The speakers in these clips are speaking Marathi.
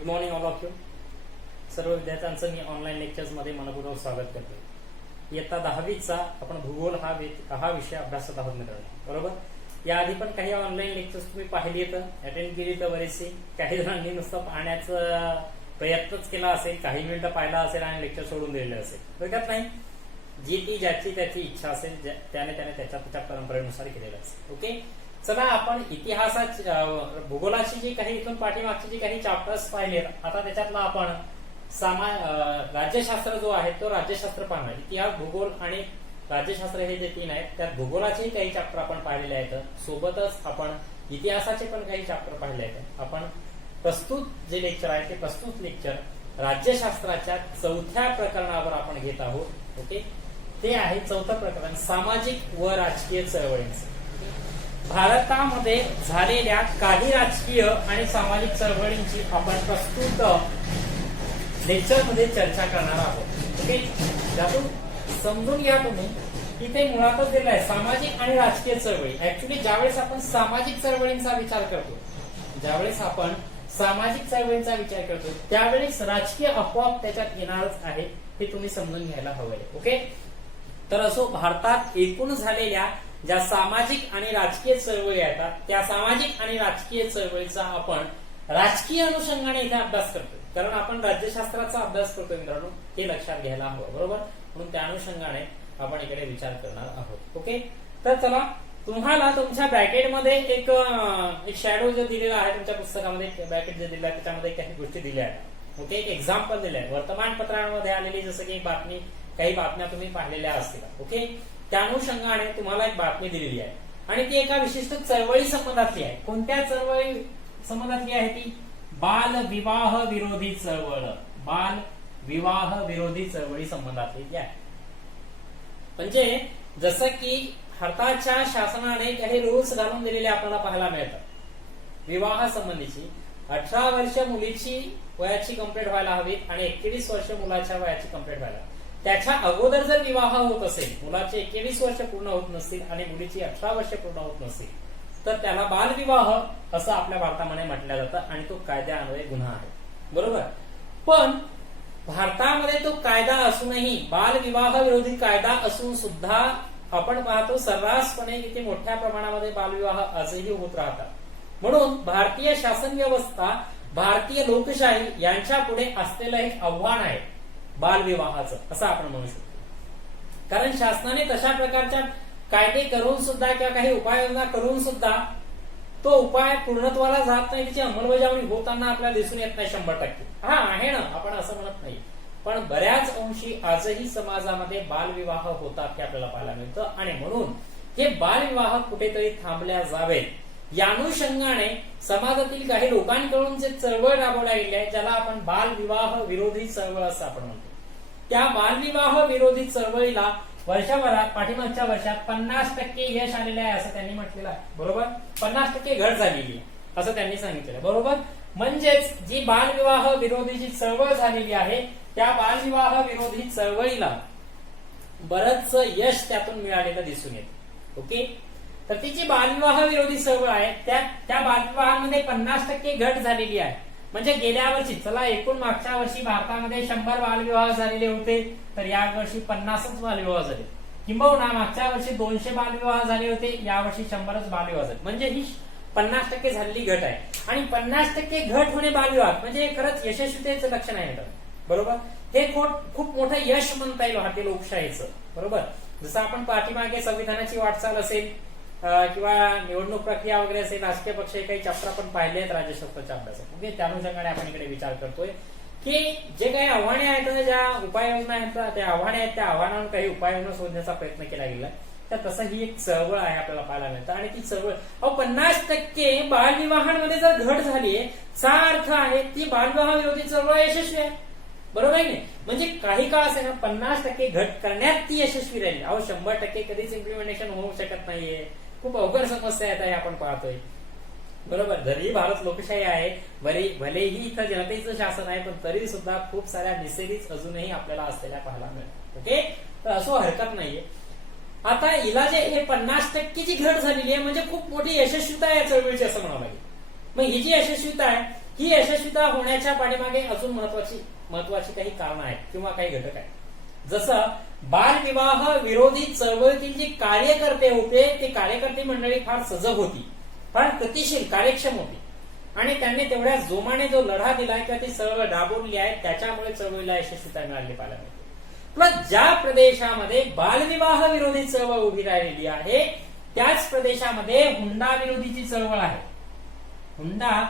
Good morning all of you. सर्व विद्यार्थ्यांचं मी ऑनलाईन लेक्चर्समध्ये मनपूर्वक स्वागत करतो. इयत्ता 10वीचा आपण भूगोल हा विषय अभ्यासत आहोत मित्रांनो, बरोबर. याआधी पण काही ऑनलाईन लेक्चर्स तुम्ही पाहिली अटेंड केली तर बरेचसे. काही जणांनी नुसतं पाहण्याचा प्रयत्नच केला असेल, काही मिनिटं पाहिला असेल आणि लेक्चर सोडून दिलेलं असेल. हरकत नाही, जी ती ज्याची त्याची इच्छा असेल त्याने त्याच्या परंपरेनुसार केलेलं असेल. ओके, चला आपण इतिहासाची भूगोलाची जी काही इथून पाठीमागची जी काही चॅप्टर्स पाहिले, आता त्याच्यातला आपण राज्यशास्त्र जो आहे तो राज्यशास्त्र पाहणार. इतिहास, भूगोल आणि राज्यशास्त्र हे जे तीन आहेत त्यात भूगोलाचेही काही चॅप्टर आपण पाहिलेले आहेत. सोबतच आपण इतिहासाचे पण काही चॅप्टर पाहिले आहेत. आपण प्रस्तुत जे लेक्चर आहे ते प्रस्तुत लेक्चर राज्यशास्त्राच्या चौथ्या प्रकरणावर आपण घेत आहोत. ओके, ते आहे चौथं प्रकरण, सामाजिक व राजकीय चळवळींचं. भारतामध्ये झालेल्या काही राजकीय आणि सामाजिक चळवळींची आपण प्रस्तुत लेक्चर मध्ये चर्चा करणार आहोत. ओके, त्यातून समजून घ्या तुम्ही इथे मुळातच दिलं आहे सामाजिक आणि राजकीय चळवळी. ऍक्च्युली ज्यावेळेस आपण सामाजिक चळवळींचा विचार करतो, त्यावेळेस राजकीय आपोआप त्याच्यात येणारच आहे, हे तुम्ही समजून घ्यायला हवंय. ओके, तर असो, भारतात एकूण झालेल्या ज्या सामाजिक आणि राजकीय चळवळी येतात त्या सामाजिक आणि राजकीय चळवळीचा आपण राजकीय अनुषंगाने इथे अभ्यास करतो. कारण आपण राज्यशास्त्राचा अभ्यास करतोय मित्रांनो, हे लक्षात घ्यायला हवं, बरोबर. म्हणून त्या अनुषंगाने आपण इकडे विचार करणार आहोत. ओके, तर चला, तुम्हाला तुमच्या ब्रॅकेटमध्ये एक शॅडो जो दिलेला आहे तुमच्या पुस्तकामध्ये, ब्रॅकेट जे दिलं आहे त्याच्यामध्ये काही गोष्टी दिल्या आहेत. ओके, एक एक्झाम्पल दिले आहे वर्तमानपत्रांमध्ये आलेली, जसं की बातमी, काही बातम्या तुम्ही पाहिलेल्या असतील. ओके, त्या अनुषंगाने तुम्हाला एक बातमी दिलेली आहे आणि ती एका विशिष्ट चळवळी संबंधातली आहे. कोणत्या चळवळी संबंधातली आहे ती? बाल विवाह विरोधी चळवळ. बाल विवाह विरोधी चळवळी संबंधातली आहे. म्हणजे जसं की भारताच्या शासनाने काही रूल्स घालून दिलेले आपल्याला पाहायला मिळतात. विवाह संबंधीची 18 वर्ष मुलीची वयाची कंप्लीट व्हायला हवी आणि 21 वर्ष मुलाच्या वयाची कंप्लीट व्हायला. त्याच्या अगोदर जर विवाह होत असेल, मुलाचे 21 वर्ष पूर्ण होत नसतील आणि मुलीची 18 वर्ष पूर्ण होत नसतील, तर त्याला बालविवाह असं आपल्या भारतामध्ये म्हटलं जातं आणि तो कायद्यान्वये गुन्हा आहे, बरोबर. पण भारतामध्ये तो कायदा असूनही, बालविवाह विरोधी कायदा असून सुद्धा आपण पाहतो सर्रासपणे इथे मोठ्या प्रमाणामध्ये बालविवाह आजही होत राहतात. म्हणून भारतीय शासन व्यवस्था, भारतीय लोकशाही यांच्या पुढे असलेलं एक आव्हान आहे बालविवाहाचं, असं आपण म्हणू शकतो. कारण शासनाने तशा प्रकारच्या कायदे करून सुद्धा किंवा काही उपाययोजना करून सुद्धा तो उपाय पूर्णत्वाला जात नाही, त्याची अंमलबजावणी होताना आपल्याला दिसून येत नाही 100%. हा आहे ना, आपण असं म्हणत नाही, पण बऱ्याच अंशी आजही समाजामध्ये बालविवाह होतात हे आपल्याला पाहायला मिळतं. आणि म्हणून हे बालविवाह कुठेतरी थांबल्या जावेत या अनुषंगाने समाजातील काही लोकांकडून जे चळवळ राबवल्या गेली आहे, ज्याला आपण बालविवाह विरोधी चळवळ असं आपण म्हणतो, त्या बालविवाह विरोधी चळवळीला वर्षभरात, पाठीमागच्या वर्षात 50% यश आलेलं आहे असं त्यांनी म्हटलेलं आहे, बरोबर. 50% घट झालेली आहे असं त्यांनी सांगितलेलं, बरोबर. म्हणजेच जी बालविवाह विरोधीची चळवळ झालेली आहे त्या बालविवाह विरोधी चळवळीला बरंच यश त्यातून मिळालेलं दिसून येतं. ओके, तर ती जी बालविवाह विरोधी चळवळ आहे त्या बालविवाहामध्ये 50% घट झालेली आहे. म्हणजे गेल्या वर्षी, चला, एकूण मागच्या वर्षी भारतामध्ये 100 बालविवाह झालेले होते, तर या वर्षी 50च बालविवाह झाले. किंबहुना मागच्या वर्षी 200 बालविवाह झाले होते, यावर्षी 100च बालविवाह झाले. म्हणजे ही 50% झालेली घट आहे. आणि 50% घट होणे बालविवाह म्हणजे खरंच यशस्वीतेचं लक्षण आहे, बरोबर. हे खूप मोठं यश म्हणता येईल भारतीय लोकशाहीचं, बरोबर. जसं आपण पाठीमागे संविधानाची वाटचाल असेल किंवा निवडणूक प्रक्रिया वगैरे असेल, राजकीय पक्ष, काही चॅप्टर आपण पाहिले आहेत राज्यशास्त्राच्या अभ्यासात. म्हणजे त्या अनुषंगाने आपण इकडे विचार करतोय की जे काही आव्हाने आहेत, ज्या उपाययोजना आहेत, त्या आव्हाने आहेत, त्या आव्हानावर काही उपाययोजना शोधण्याचा प्रयत्न केला गेला. तर तसं ही एक चळवळ आहे आपल्याला पाहायला मिळतं. आणि ती चळवळ 50% बालविवाहांमध्ये जर घट झाली आहे, चा अर्थ आहे ती बालविवाह विरोधी चळवळ यशस्वी आहे, बरोबर आहे नाही. म्हणजे काही काळ असे ना 50% घट करण्यात ती यशस्वी राहिली. 100% कधीच इम्प्लिमेंटेशन होऊ शकत नाहीये, खूप अवघड समस्या आहेत आहे आपण पाहतोय, बरोबर. जरी भारत लोकशाही आहे, भलेही इथं जनतेचं शासन आहे, पण तरी सुद्धा खूप साऱ्या मिसेरीज अजूनही आपल्याला असलेल्या पाहायला मिळतात. ओके, तर असो, हरकत नाहीये. आता हिला जे हे 50% ची घट झालेली आहे म्हणजे खूप मोठी यशस्वीता आहे या चळवळीची असं म्हणावं लागेल. मग ही जी यशस्वीता आहे ही यशस्वीता होण्याच्या पाठीमागे अजून महत्वाची काही कारण आहेत किंवा काही घटक आहेत. जसं बालविवाह विरोधी चळवळीतील जे कार्यकर्ते होते ते कार्यकर्ते मंडळी फार सजग होती, फार गतिशील कार्यक्षम होती आणि त्यांनी तेवढ्या जोमाने जो लढा दिलाय किंवा ती चळवळ राबवली आहे त्याच्यामुळे चळवळीला यशस्वीता मिळाली पाहायला मिळते. प्लस ज्या प्रदेशामध्ये बालविवाह विरोधी चळवळ उभी राहिलेली आहे त्याच प्रदेशामध्ये हुंडा विरोधीची चळवळ आहे. हुंडा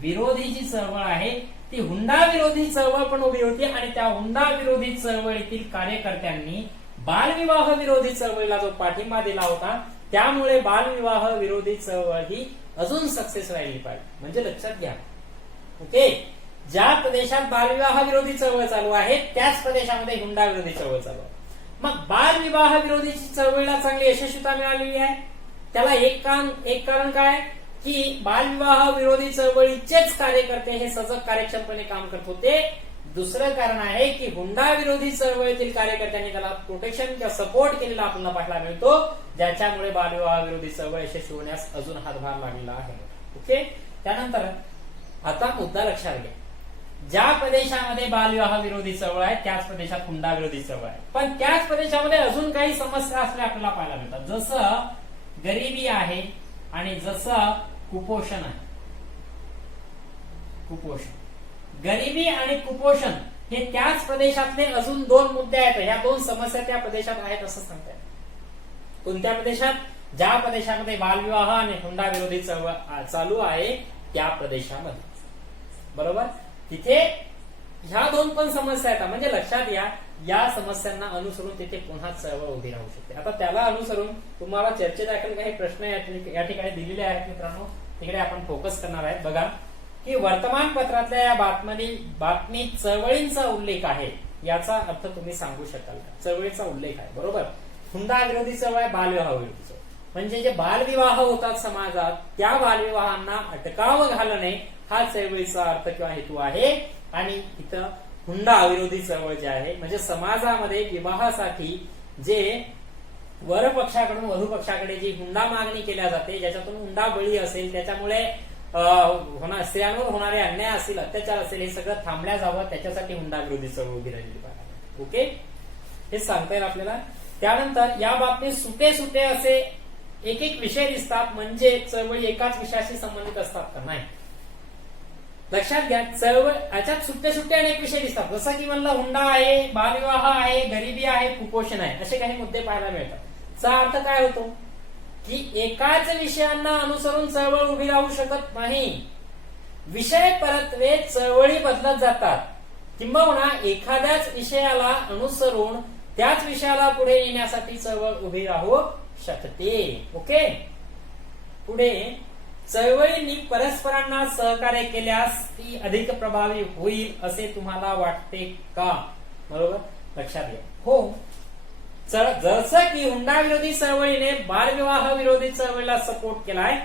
विरोधीची चळवळ आहे ती हुंडा विरोधी चळवळ पण उभी होती आणि त्या हुंडा विरोधी चळवळीतील कार्यकर्त्यांनी बालविवाह विरोधी चळवळीला जो पाठिंबा दिला होता त्यामुळे बालविवाह विरोधी चळवळ ही अजून सक्सेस राहिली पाहिजे. म्हणजे लक्षात घ्या, ओके, ज्या प्रदेशात बालविवाह विरोधी चळवळ चालू आहे त्याच प्रदेशामध्ये हुंडा विरोधी चळवळ चालू आहे. मग बालविवाह विरोधी चळवळीला चांगली यशस्वीता मिळालेली आहे. त्याला एक कारण काय की बालविवाह विरोधी चळवळीचेच कार्यकर्ते हे सजग कार्यक्षमपणे काम करत होते. दुसरं कारण आहे की हुंडा विरोधी चळवळीतील कार्यकर्त्यांनी त्याला प्रोटेक्शन किंवा सपोर्ट केलेला आपल्याला पाहायला मिळतो, ज्याच्यामुळे बालविवाह विरोधी चळवळ यशस्वी होण्यास अजून हातभार लागलेला आहे. ओके, त्यानंतर आता मुद्दा लक्षात घ्या, ज्या प्रदेशामध्ये बालविवाह विरोधी चळवळ आहे त्याच प्रदेशात हुंडा विरोधी चळवळ आहे, पण त्याच प्रदेशामध्ये अजून काही समस्या असल्या आपल्याला पाहायला मिळतात. जसं गरिबी आहे आणि जसं कुपोषण आहे. कुपोषण, गरिबी आणि कुपोषण हे त्याच प्रदेशातले अजून दोन मुद्दे आहेत. ह्या दोन समस्या त्या प्रदेशात आहेत असं सांगताय. कोणत्या प्रदेशात? ज्या प्रदेशामध्ये बालविवाह आणि हुंडा विरोधी चळवळ चालू आहे त्या प्रदेशामध्ये, बरोबर, तिथे ह्या दोन पण समस्या आहेत. म्हणजे लक्षात या या समस्यांना अनुसरून तिथे पुन्हा चळवळ उभी राहू शकते. आता त्याला अनुसरून तुम्हाला चर्चेदाखल काही प्रश्न या ठिकाणी दिलेले आहेत मित्रांनो, तिकडे आपण फोकस करणार आहे. बघा की वर्तमानपत्रातल्या या बातमीत चळवळींचा उल्लेख आहे, याचा अर्थ तुम्ही सांगू शकाल का? चळवळीचा उल्लेख आहे, बरोबर. हुंडा विरोधी चळवळ, बालविवाह विरोधी चळवळ, म्हणजे जे बालविवाह होतात समाजात त्या बालविवाहांना अटकाव घालणे हा चळवळीचा अर्थ किंवा हेतू आहे. आणि इथं हुंडा विरोधी चळवळ जे आहे म्हणजे समाजामध्ये विवाहासाठी जे वर पक्षाकडून वधू पक्षाकडे जी हुंडा मागणी केल्या जाते, ज्याच्यातून हुंडा बळी असेल, त्याच्यामुळे स्त्रियांवर होणारे अन्याय असेल, अत्याचार असेल, हे सगळं थांबल्या जावं त्याच्यासाठी हुंडा विरोधी चळवळ उभी राहिलेली पाहिजे. ओके, हे सांगता येईल आपल्याला. त्यानंतर या बाबतीत सुटे सुटे असे एक विषय दिसतात, म्हणजे चळवळी एकाच विषयाशी संबंधित असतात का? नाही. लक्षात घ्या, चळवळ याच्यात सुट्टे सुट्टे अनेक विषय दिसतात. जसं की म्हणलं हुंडा आहे, बालविवाह आहे, गरिबी आहे, कुपोषण आहे, असे काही मुद्दे पाहायला मिळतात. चा अर्थ काय होतो की एकाच विषयांना अनुसरून चळवळ उभी राहू शकत नाही. विषय परत्वे चळवळी बदलत जातात, किंबहुना एखाद्याच विषयाला अनुसरून त्याच विषयाला पुढे येण्यासाठी चळवळ उभी राहू शकते. ओके, पुढे चळवळींनी परस्परांना सहकार्य केल्यास ती अधिक प्रभावी होईल असे तुम्हाला वाटते का? बरोबर, लक्षात घ्या. हो, जसं की हुंडा विरोधी चळवळीने बालविवाह विरोधी चळवळीला सपोर्ट केलाय,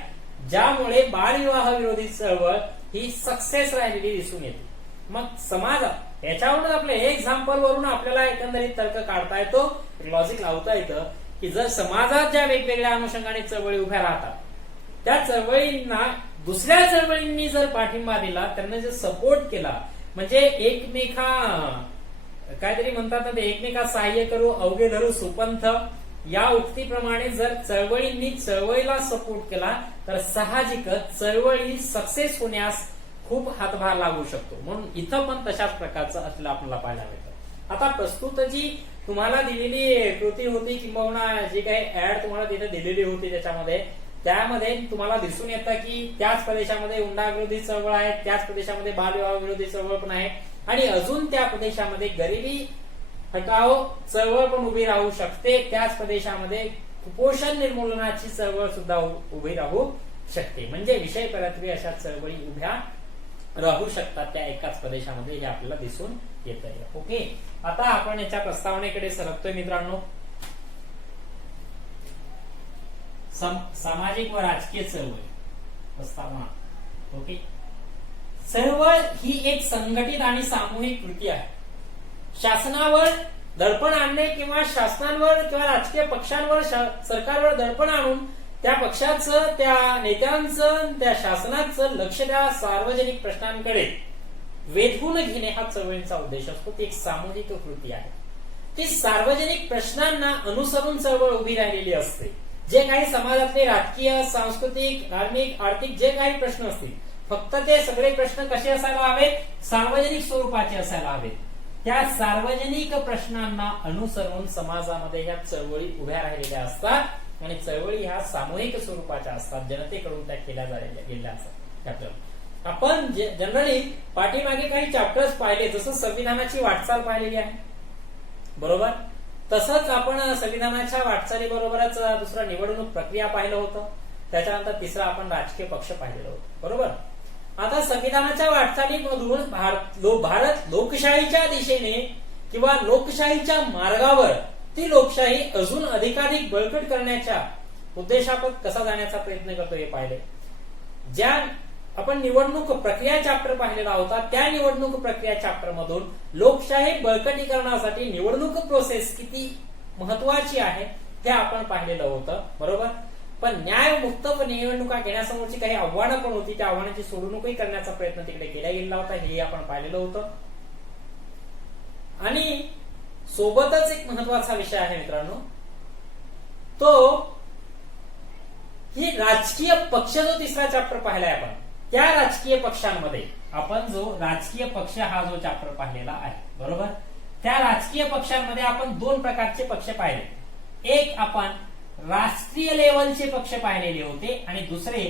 ज्यामुळे बालविवाह विरोधी चळवळ ही सक्सेस राहिलेली दिसून येते. मग समाजात याच्यावरून आपल्या हे एक्झाम्पल वरून आपल्याला एकंदरीत तर्क काढता येतो, लॉजिक लावता येतं की जर समाजात ज्या वेगवेगळ्या अनुषंगाने चळवळी उभ्या राहतात त्या चळवळींना दुसऱ्या चळवळींनी जर पाठिंबा दिला, त्यांना जर सपोर्ट केला, म्हणजे काहीतरी म्हणतात ना, ते एकमेका सहाय्य करू अवघे धरू सुपंथ, या उक्तीप्रमाणे जर चळवळींनी चळवळीला सपोर्ट केला तर साहजिकच चळवळी सक्सेस होण्यास खूप हातभार लागू शकतो. म्हणून इथं पण तशाच प्रकारचं असलं आपल्याला पाहायला मिळतं. आता प्रस्तुत जी तुम्हाला दिलेली कृती होती किंवा जी काही ऍड तुम्हाला तिथे दिलेली होती त्यामध्ये तुम्हाला दिसून येतं की त्याच प्रदेशामध्ये हुंडा विरोधी चळवळ आहे, त्याच प्रदेशामध्ये बालविवाह विरोधी चळवळ पण आहे आणि अजून त्या प्रदेशामध्ये गरिबी हटाओ चळवळ पण उभी राहू शकते. त्याच प्रदेशामध्ये कुपोषण निर्मूलनाची चळवळ सुद्धा उभी राहू शकते. म्हणजे विषय परत्वे अशा चळवळी उभ्या राहू शकतात त्या एकाच प्रदेशामध्ये, हे आपल्याला दिसून येत आहे. ओके, आता आपण याच्या प्रस्तावनेकडे सरकतोय मित्रांनो. सामाजिक व राजकीय चळवळ प्रस्तावना. ओके, चळवळ ही एक संघटित आणि सामूहिक कृती आहे. शासनावर दडपण आणणे किंवा शासनावर किंवा राजकीय पक्षांवर सरकारवर दडपण आणून त्या पक्षाचं, त्या नेत्यांचं, त्या शासनाचं लक्ष त्या सार्वजनिक प्रश्नांकडे वेधून घेणे हा चळवळीचा उद्देश असतो. ती एक सामूहिक कृती आहे. ती सार्वजनिक प्रश्नांना अनुसरून चळवळ उभी राहिलेली असते. जे काही समाजातले राजकीय, सांस्कृतिक, धार्मिक, आर्थिक जे काही प्रश्न असतील, फक्त ते सगळे प्रश्न कसे असायला हवेत? सार्वजनिक स्वरूपाचे असायला हवेत. त्या सार्वजनिक प्रश्नांना अनुसरून समाजामध्ये ह्या चळवळी उभ्या राहिलेल्या असतात आणि चळवळी ह्या सामूहिक स्वरूपाच्या असतात. जनतेकडून त्या केल्या गेलेल्या असतात. आपण जनरली पाठीमागे काही चॅप्टर्स पाहिले, जसं संविधानाची वाटचाल पाहिलेली आहे, बरोबर. तसंच आपण संविधानाच्या वाटचाली बरोबरच दुसरं निवडणूक प्रक्रिया पाहिलं होतं. त्याच्यानंतर तिसरं आपण राजकीय पक्ष पाहिलेलं होतं, बरोबर. आता संविधानाच्या वाटचालीमधून भारत लोकशाहीच्या दिशेने किंवा लोकशाहीच्या मार्गावर ती लोकशाही अजून अधिकाधिक बळकट करण्याच्या उद्देशापद कसा जाण्याचा प्रयत्न करतो हे पाहिले. ज्या आपण निवडणूक प्रक्रिया चॅप्टर पाहिलेला होता, त्या निवडणूक प्रक्रिया चॅप्टर मधून लोकशाही बळकटीकरणासाठी निवडणूक प्रोसेस किती महत्वाची आहे हे आपण पाहिलेलं होतं, बरोबर. पण न्यायमुक्त निवडणुका घेण्यासमोरची काही आव्हानं पण होती, त्या आव्हानांची सोडवणूकही करण्याचा प्रयत्न तिकडे केला गेलेला होता, हे आपण पाहिलेलं होतं. आणि सोबतच एक महत्वाचा विषय आहे मित्रांनो, तो ही राजकीय पक्ष जो तिसरा चॅप्टर पाहिलाय आपण, त्या राजकीय पक्षांमध्ये आपण जो राजकीय पक्ष हा जो चॅप्टर पाहिलेला आहे, बरोबर. त्या राजकीय पक्षांमध्ये आपण दोन प्रकारचे पक्ष पाहिले. एक आपण राष्ट्रीय लेवलचे पक्ष पाहिलेले होते आणि दुसरे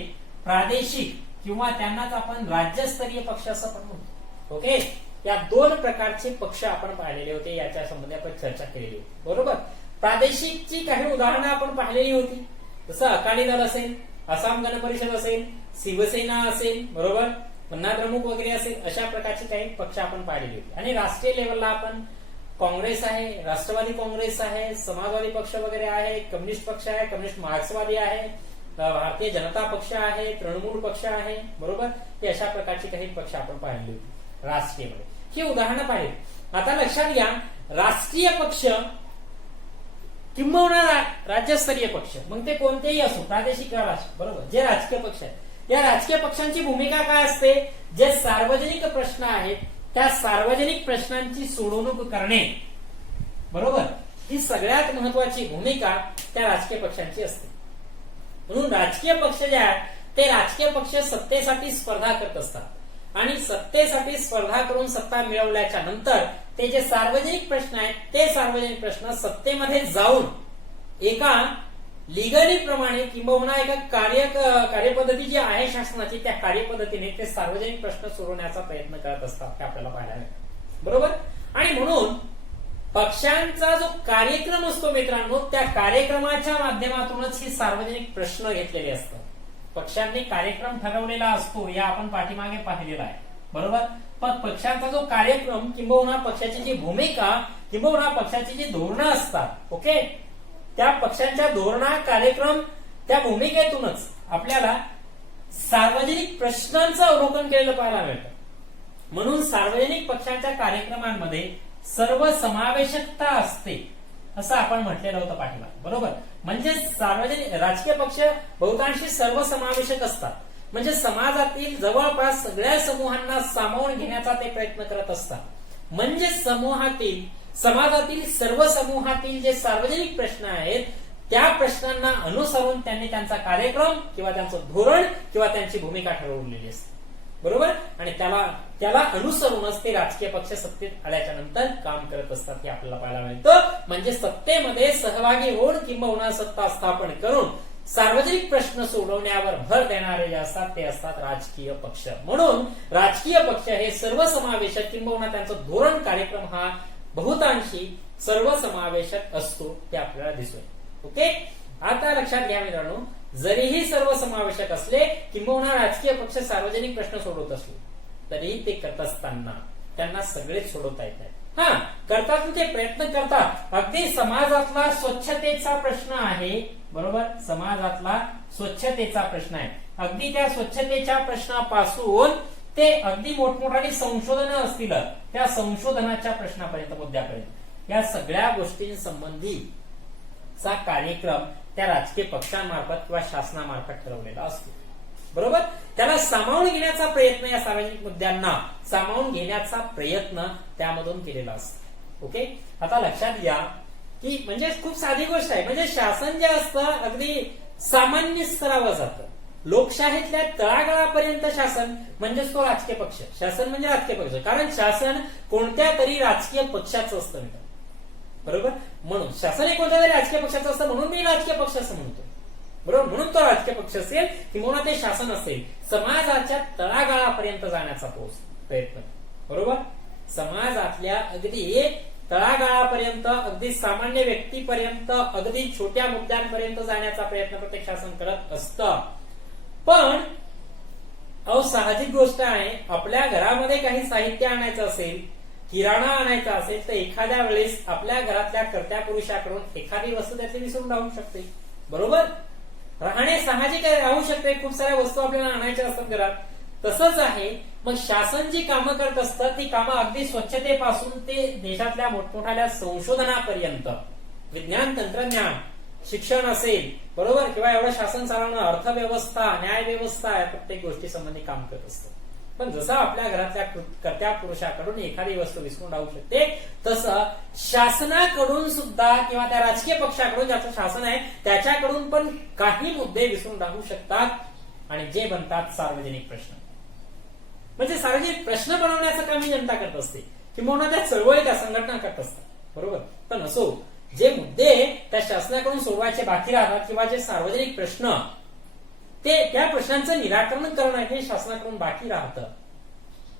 प्रादेशिक किंवा त्यांनाच आपण राज्यस्तरीय पक्ष असं पण म्हणतो. ओके, या दोन प्रकारचे पक्ष आपण पाहिलेले होते, याच्या संबंधी आपण चर्चा केलेली होती, बरोबर. प्रादेशिकची काही उदाहरणं आपण पाहिलेली होती, जसं अकाली दल असेल, आसाम गण परिषद असेल, शिवसेना असेल, बरोबर, मन्ना द्रमुक वगैरे असेल, अशा प्रकारचे काही पक्ष आपण पाहिलेले होते. आणि राष्ट्रीय लेवलला आपण काँग्रेस आहे, राष्ट्रवादी काँग्रेस आहे, समाजवादी पक्ष वगैरे आहे, कम्युनिस्ट पक्ष आहे, कम्युनिस्ट मार्क्सवादी आहे, भारतीय जनता पक्ष आहे, तृणमूल पक्ष आहे, बरोबर. हे अशा प्रकारचे काही पक्ष आपण पाहिले होते राष्ट्रीयमध्ये. ही उदाहरणं पाहिली. आता लक्षात घ्या, राष्ट्रीय पक्ष किंबहुना राज्यस्तरीय पक्ष, मग ते कोणतेही असो, प्रादेशिक किंवा राष्ट्रीय, बरोबर, जे राजकीय पक्ष आहेत, या राजकीय पक्षांची भूमिका काय असते? जे सार्वजनिक प्रश्न आहेत त्या सार्वजनिक प्रश्नांची सोडवणूक करणे, बरोबर, ही सगळ्यात महत्वाची भूमिका त्या राजकीय पक्षांची असते. म्हणून राजकीय पक्ष जे आहेत ते राजकीय पक्ष सत्तेसाठी स्पर्धा करत असतात आणि सत्तेसाठी स्पर्धा करून सत्ता मिळवल्याच्या नंतर ते जे सार्वजनिक प्रश्न आहेत ते सार्वजनिक प्रश्न सत्तेमध्ये जाऊन एका लिगली प्रमाणे किंबहुना एका कार्यपद्धती जी आहे शासनाची, त्या कार्यपद्धतीने ते सार्वजनिक प्रश्न सोडवण्याचा प्रयत्न करत असतात, ते आपल्याला पाहायला मिळतं, बरोबर. आणि म्हणून पक्षांचा जो कार्यक्रम असतो मित्रांनो, त्या कार्यक्रमाच्या माध्यमातूनच हे सार्वजनिक प्रश्न घेतलेले असतात. पक्षांनी कार्यक्रम ठरवलेला असतो, या आपण पाठीमागे पाहिलेला आहे, बरोबर. पण पक्षांचा जो कार्यक्रम किंबहुना पक्षाची जी भूमिका किंबहुना पक्षाची जी धोरणं असतात, ओके, त्या पक्षांच्या धोरणा, कार्यक्रम, त्या भूमिकेतूनच आपल्याला सार्वजनिक प्रश्नांचं अवलोकन केलेलं पाहायला मिळतं. म्हणून सार्वजनिक पक्षांच्या कार्यक्रमांमध्ये सर्वसमावेशकता असते असं आपण म्हटलेलं होतं पाठीमागे, बरोबर. म्हणजे सार्वजनिक राजकीय पक्ष बहुतांशी सर्वसमावेशक असतात, म्हणजे समाजातील जवळपास सगळ्या समूहांना सामावून घेण्याचा ते प्रयत्न करत असतात. म्हणजे समाजातील सर्व समूहातील जे सार्वजनिक प्रश्न आहेत त्या प्रश्नांना अनुसरून त्यांनी त्यांचा कार्यक्रम किंवा त्यांचं धोरण किंवा त्यांची भूमिका ठरवलेली असते, बरोबर. आणि त्याला अनुसरूनच ते राजकीय पक्ष सत्तेत आल्याच्या नंतर काम करत असतात, हे आपल्याला पाहायला मिळतं. म्हणजे सत्तेमध्ये सहभागी होऊन किंबहुना सत्ता स्थापन करून सार्वजनिक प्रश्न सोडवण्यावर भर देणारे जे असतात ते असतात राजकीय पक्ष. म्हणून राजकीय पक्ष हे सर्वसमावेशक किंबहुना त्यांचं धोरण, कार्यक्रम हा बहुतांशी सर्वसमावेशक असतो, ते आपल्याला दिसतो. ओके, आता लक्षात घ्या मित्रांनो, जरीही सर्वसमावेशक असले किंबहुना राजकीय पक्ष सार्वजनिक प्रश्न सोडवत असले तरीही ते करत असताना त्यांना सगळेच सोडवता येत नाही. हा, करतात ते प्रयत्न करतात. अगदी समाजातला स्वच्छतेचा प्रश्न आहे, बरोबर, समाजातला स्वच्छतेचा प्रश्न आहे. अगदी त्या स्वच्छतेच्या प्रश्नापासून ते अगदी मोठमोठाली संशोधनं असतील त्या संशोधनाच्या प्रश्नापर्यंत, मुद्द्यापर्यंत, या सगळ्या गोष्टींसंबंधीचा कार्यक्रम त्या राजकीय पक्षांमार्फत किंवा शासनामार्फत ठरवलेला असतो. बरोबर. त्याला सामावून घेण्याचा प्रयत्न, या सार्वजनिक मुद्द्यांना सामावून घेण्याचा प्रयत्न त्यामधून केलेला असतो. ओके. आता लक्षात घ्या की म्हणजे खूप साधी गोष्ट आहे. म्हणजे शासन जे असतं अगदी सामान्य स्तरावर जातं. लोकशाहीतल्या तळागाळापर्यंत शासन म्हणजेच तो राजकीय पक्ष. शासन म्हणजे राजकीय पक्ष, कारण शासन कोणत्या तरी राजकीय पक्षाचं असतं. बरोबर. म्हणून शासन हे कोणत्या तरी राजकीय पक्षाचं असतं, म्हणून मी राजकीय पक्ष असं म्हणतो. बरोबर. म्हणून तो राजकीय पक्ष असेल किंवा ते शासन असेल, समाजाच्या तळागाळापर्यंत जाण्याचा प्रयत्न. बरोबर. समाजातल्या अगदी तळागाळापर्यंत, अगदी सामान्य व्यक्तीपर्यंत, अगदी छोट्या मुद्द्यांपर्यंत जाण्याचा प्रयत्न प्रत्येक शासन करत असतं. पण साहजिक गोष्ट आहे, आपल्या घरामध्ये काही साहित्य आणायचं असेल, किराणा आणायचा असेल, तर एखाद्या वेळेस आपल्या घरातल्या कर्त्या पुरुषाकडून एखादी वस्तू त्यातली विसरून राहू शकते. बरोबर. राहणे साहजिक राहू शकते. खूप साऱ्या वस्तू आपल्याला आणायच्या असतात घरात. तसंच आहे मग शासन जी कामं करत असतात ती कामं अगदी स्वच्छतेपासून ते देशातल्या मोठमोठ्या संशोधनापर्यंत, विज्ञान तंत्रज्ञान, शिक्षण असेल, बरोबर, किंवा एवढं शासन चालवणं, अर्थव्यवस्था, न्याय व्यवस्था, प्रत्येक गोष्टी संबंधी काम करत असतं. पण जसं आपल्या घरातल्या कर्त्या पुरुषाकडून एखादी वस्तू विसरून राहू शकते, तसं शासनाकडून सुद्धा किंवा त्या राजकीय पक्षाकडून ज्याचं शासन आहे त्याच्याकडून पण काही मुद्दे विसरून राहू शकतात, आणि जे बनतात सार्वजनिक प्रश्न. म्हणजे सार्वजनिक प्रश्न बनवण्याचं काम ही जनता करत असते, किंवा त्या चळवळी, त्या संघटना करत असतात. बरोबर. पण असो, जे मुद्दे त्या शासनाकडून सोडवायचे बाकी राहतात किंवा जे सार्वजनिक प्रश्न, ते त्या प्रश्नांचं निराकरण करणं हे शासनाकडून बाकी राहतं,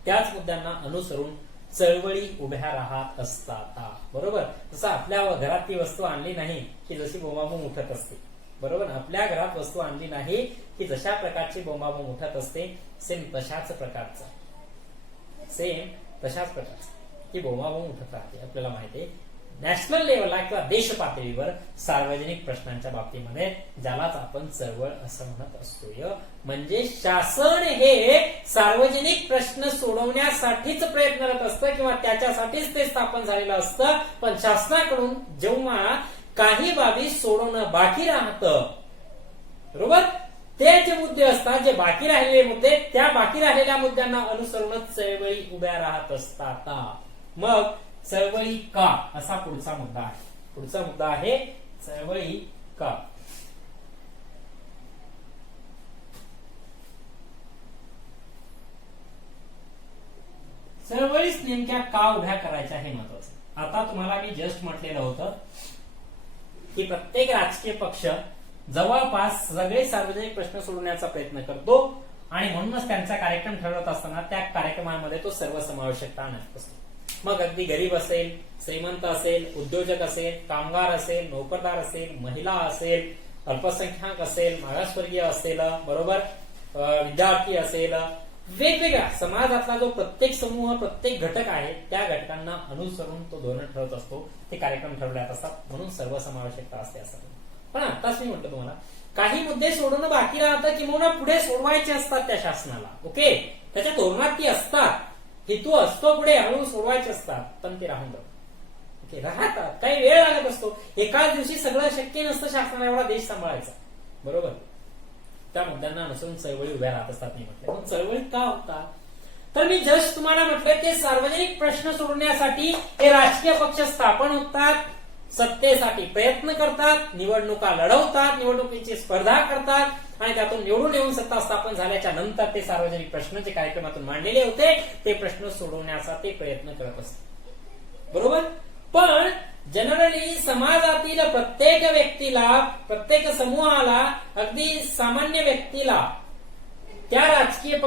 त्याच मुद्द्यांना अनुसरून चळवळी उभ्या राहत असतात. बरोबर. जसं आपल्या घरात ती वस्तू आणली नाही की जशी बोंबाबोंब उठत असते. बरोबर. आपल्या घरात वस्तू आणली नाही की जशा प्रकारची बोंबाबोंब उठत असते, सेम तशाच प्रकारचं की बोंबाबोंब उठत राहते. आपल्याला माहिती आहे नॅशनल लेवलला किंवा देश पातळीवर सार्वजनिक प्रश्नांच्या बाबतीमध्ये ज्यालाच आपण चळवळ असं म्हणत असतोय. म्हणजे शासन हे सार्वजनिक प्रश्न सोडवण्यासाठीच प्रयत्नरत असतं किंवा त्याच्यासाठीच ते स्थापन झालेलं असतं. पण शासनाकडून जेव्हा काही बाबी सोडवणं बाकी राहतं, बरोबर, ते जे मुद्दे असतात, जे बाकी राहिलेले मुद्दे, त्या बाकी राहिलेल्या मुद्द्यांना अनुसरूनच चळवळी उभ्या राहत असतात. मग चळवळी का, असा पुढचा मुद्दा आहे. पुढचा मुद्दा आहे चळवळी का. चळवळीच नेमक्या का उभ्या करायच्या हे महत्वाचं. आता तुम्हाला मी जस्ट म्हटलेलं होतं की प्रत्येक राजकीय पक्ष जवळपास सगळे सार्वजनिक प्रश्न सोडवण्याचा प्रयत्न करतो, आणि म्हणूनच त्यांचा कार्यक्रम ठरवत असताना त्या कार्यक्रमामध्ये तो सर्वसमावेशकता आणत असतो. मग अगदी गरीब असेल, श्रीमंत असेल, उद्योजक असेल, कामगार असेल, नोकरदार असेल, महिला असेल, अल्पसंख्याक असेल, मागासवर्गीय असेल, बरोबर, विद्यार्थी असेल, वेगवेगळ्या समाजातला जो प्रत्येक समूह, प्रत्येक घटक आहे त्या घटकांना अनुसरून तो धोरण ठरवत असतो, ते कार्यक्रम ठरवण्यात असतात, म्हणून सर्वसमावेशकता असते असं. पण आताच मी म्हटलं तुम्हाला काही मुद्दे सोडवणं बाकी राहतं किंवा पुढे सोडवायचे असतात त्या शासनाला. ओके. त्याच्या धोरणात ती असतात, हेतू असतो, पुढे हळूहळू सोडवायचे असतात, पण ते राहून जातात. ओके. राहतात, काही वेळ लागत असतो. एकाच दिवशी सगळं शक्य नसतं शासनाला एवढा देश सांभाळायचा. बरोबर. त्या मुद्द्यांना अनुसरून चळवळी उभ्या राहत असतात. मी म्हटलं मग चळवळी का होता, तर मी जस्ट तुम्हाला म्हटलं ते सार्वजनिक प्रश्न सोडवण्यासाठी हे राजकीय पक्ष स्थापन होतात, सत्तेसाठी प्रयत्न करतात, निवडणुका लढवतात, निवडणुकीची स्पर्धा करतात, आणि त्यातून निवडून येऊन सत्ता स्थापन झाल्याच्या नंतर ते सार्वजनिक प्रश्न जे कार्यक्रमातून मांडलेले होते ते प्रश्न सोडवण्याचा ते प्रयत्न करत असतात. बरोबर. पण जनरली समाजातील प्रत्येक व्यक्तीला, प्रत्येक समूहाला, अगदी सामान्य व्यक्तीला त्या राजकीय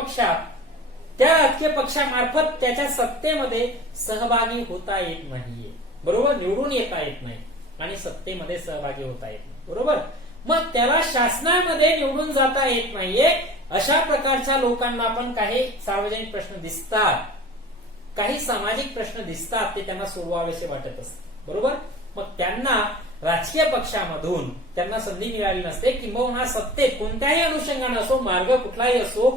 पक्षामार्फत त्याच्या सत्तेमध्ये सहभागी होता येत नाहीये. बरोबर. निवडून येता येत नाही आणि सत्तेमध्ये सहभागी होता येत नाही. बरोबर. मग त्याला शासनामध्ये निवडून जाता येत नाहीये. अशा प्रकारच्या लोकांना पण काही सार्वजनिक प्रश्न दिसतात, काही सामाजिक प्रश्न दिसतात, ते त्यांना सोडवावेसे वाटत असतात. बरोबर. मग त्यांना राजकीय पक्षामधून त्यांना संधी मिळाली नसते, किंबहुना सत्तेत कोणत्याही अनुषंगाने असो, मार्ग कुठलाही असो,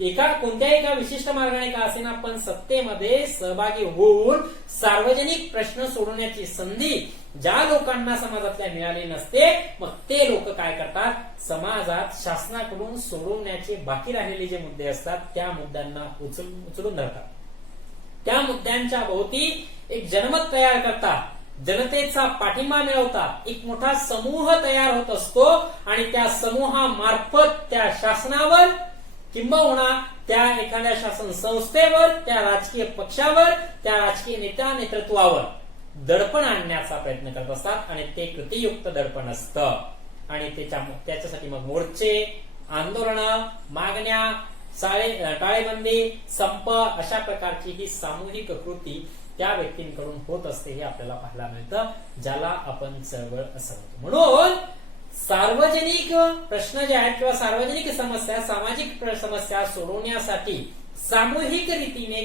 कोणत्याही एका विशिष्ट मार्गाने का असेना, पण सत्तेमध्ये सहभागी होऊन सार्वजनिक प्रश्न सोडवण्याची संधी ज्या लोकांना समाजातल्या मिळाले नसते, मग ते लोक काय करतात, समाजात शासनाकडून सोडवण्याचे बाकी राहिलेले जे मुद्दे असतात त्या मुद्द्यांना उचलून धरतात. त्या मुद्द्यांच्या भोवती एक जनमत तयार करतात, जनतेचा पाठिंबा मिळवतात, एक मोठा समूह तयार होत असतो आणि त्या समूहामार्फत त्या शासनावर किंबहुना त्या एखाद्या शासन संस्थेवर, त्या राजकीय पक्षावर, त्या राजकीय नेतृत्वावर दडपण आणण्याचा प्रयत्न करत असतात आणि ते कृतीयुक्त दडपण असतं. आणि त्याच्यासाठी मग मोर्चे, आंदोलनं, मागण्या, टाळेबंदी, संप अशा प्रकारची ही सामूहिक कृती त्या व्यक्तींकडून होत असते, हे आपल्याला पाहायला मिळतं, ज्याला आपण चळवळ असं म्हणतो. म्हणून सार्वजनिक प्रश्न जे आहेत किंवा सार्वजनिक समस्या, सामाजिक समस्या सोडवण्यासाठी सामूहिक रीतीने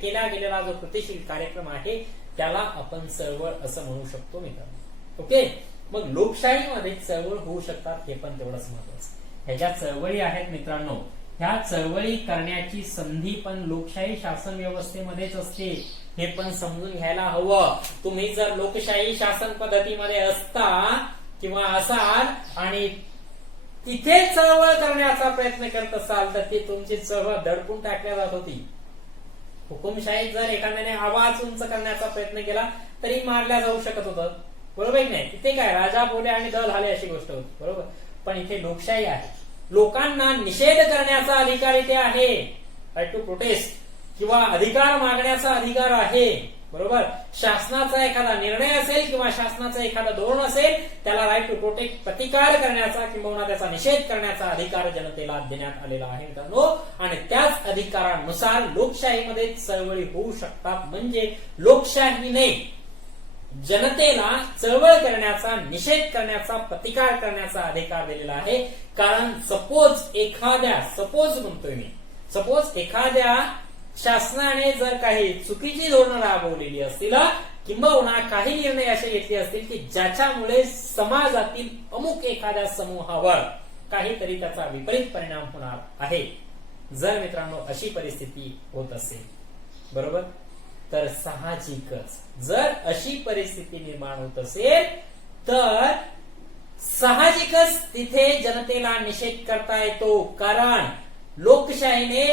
केला गेलेला जो कृतीशील कार्यक्रम आहे त्याला आपण चळवळ असं म्हणू शकतो मित्रांनो. ओके, मग लोकशाहीमध्ये चळवळ होऊ शकतात हे पण तेवढंच महत्वाचं. ह्या ज्या चळवळी आहेत मित्रांनो, ह्या चळवळी करण्याची संधी पण लोकशाही शासन व्यवस्थेमध्येच असते, हे पण समजून घ्यायला हवं. तुम्ही जर लोकशाही शासन पद्धतीमध्ये असता किंवा असाल आणि तिथे चळवळ करण्याचा प्रयत्न करत असाल तर ती तुमची चळवळ दडपून टाकल्या जात होती. हुकुमशाहीत जर एखाद्याने आवाज उंच करण्याचा प्रयत्न केला तरी मारल्या जाऊ शकत होतं, बरोबर नाही. तिथे काय राजा बोले आणि दल झाले अशी गोष्ट होती, बरोबर. पण इथे लोकशाही आहे, लोकांना निषेध करण्याचा अधिकार इथे आहे, राईट टू प्रोटेस्ट किंवा अधिकार मागण्याचा अधिकार आहे, बरोबर. शासनाचा एखादा निर्णय असेल किंवा शासनाचा एखादा धोरण असेल त्याला राईट टू प्रोटेक्ट प्रतिकार करण्याचा किंवा त्याचा निषेध करण्याचा अधिकार जनतेला देण्यात आलेला आहे मित्रांनो. आणि त्याच अधिकारानुसार लोकशाहीमध्ये चळवळी होऊ शकतात. म्हणजे लोकशाहीने जनतेला चळवळ करण्याचा, निषेध करण्याचा, प्रतिकार करण्याचा अधिकार दिलेला आहे. कारण सपोज एखाद्या शासनाने जर काही चुकीची धोरणं राबवलेली असतील किंबहुना काही निर्णय असे घेतले असतील की ज्याच्यामुळे समाजातील अमुक एखाद्या समूहावर काहीतरी त्याचा विपरीत परिणाम होणार आहे, जर मित्रांनो अशी परिस्थिती होत असेल, बरोबर, तर साहजिकच जर अशी परिस्थिती निर्माण होत असेल तर साहजिकच तिथे जनतेला निषेध करता येतो. कारण लोकशाहीने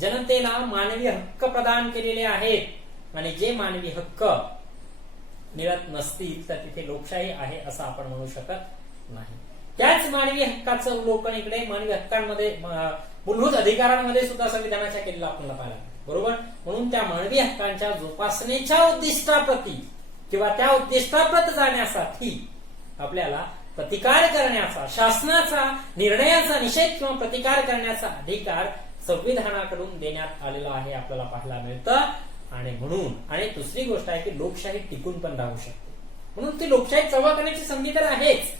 जनतेला मानवी हक्क प्रदान केलेले आहेत आणि जे मानवी हक्क मिळत नसतील तर तिथे लोकशाही आहे असं आपण म्हणू शकत नाही. त्याच मानवी हक्काचं अवलोकन इकडे मानवी हक्कांमध्ये, मूलभूत अधिकारांमध्ये सुद्धा संविधानाच्या केलेला आपल्याला पाहायला, बरोबर. म्हणून त्या मानवी हक्कांच्या जोपासनेच्या उद्दिष्टाप्रती किंवा त्या उद्दिष्टाप्रत जाण्यासाठी आपल्याला प्रतिकार करण्याचा, शासनाचा निर्णयाचा निषेध किंवा प्रतिकार करण्याचा अधिकार संविधानाकडून देण्यात आलेला आहे आपल्याला पाहायला मिळतं. आणि म्हणून आणि दुसरी गोष्ट आहे की लोकशाही टिकून पण राहू शकते. म्हणून ती लोकशाही चळवळ करण्याची संधी तर आहेच,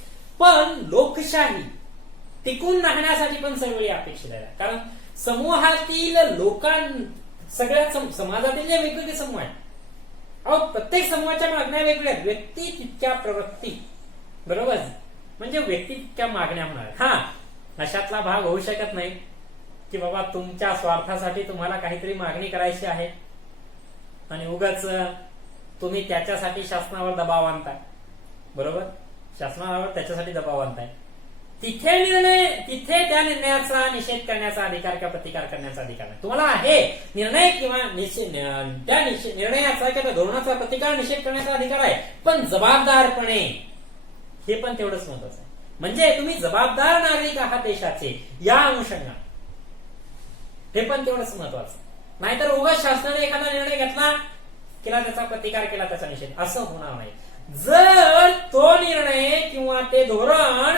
पण लोकशाही टिकून राहण्यासाठी पण चळवळी अपेक्षित आहे. कारण समूहातील सगळ्या समाजातील जे वेगवेगळे समूह आहेत, प्रत्येक समूहाच्या मागण्या वेगवेगळ्या, व्यक्ती तितक्या प्रवृत्ती, बरोबर. म्हणजे व्यक्ती तितक्या मागण्या होणार. अशातला भाग होऊ शकत नाही की बाबा तुमच्या स्वार्थासाठी तुम्हाला काहीतरी मागणी करायची आहे आणि उगाच तुम्ही त्याच्यासाठी शासनावर दबाव आणताय, बरोबर. शासनावर त्याच्यासाठी दबाव आणताय. तिथे त्या निर्णयाचा निषेध करण्याचा अधिकार किंवा प्रतिकार करण्याचा अधिकार नाही. तुम्हाला आहे निर्णय किंवा त्या निर्णयाचा किंवा धोरणाचा प्रतिकार निषेध करण्याचा अधिकार आहे, पण जबाबदारपणे, हे पण तेवढंच महत्वाचं आहे. म्हणजे तुम्ही जबाबदार नागरिक आहात देशाचे या अनुषंगाने, हे पण तेवढंच महत्वाचं. नाहीतर उगाच शासनाने एखादा निर्णय घेतला, केला त्याचा प्रतिकार केला, त्याचा निषेध, असं होणार नाही. जर तो निर्णय किंवा ते धोरण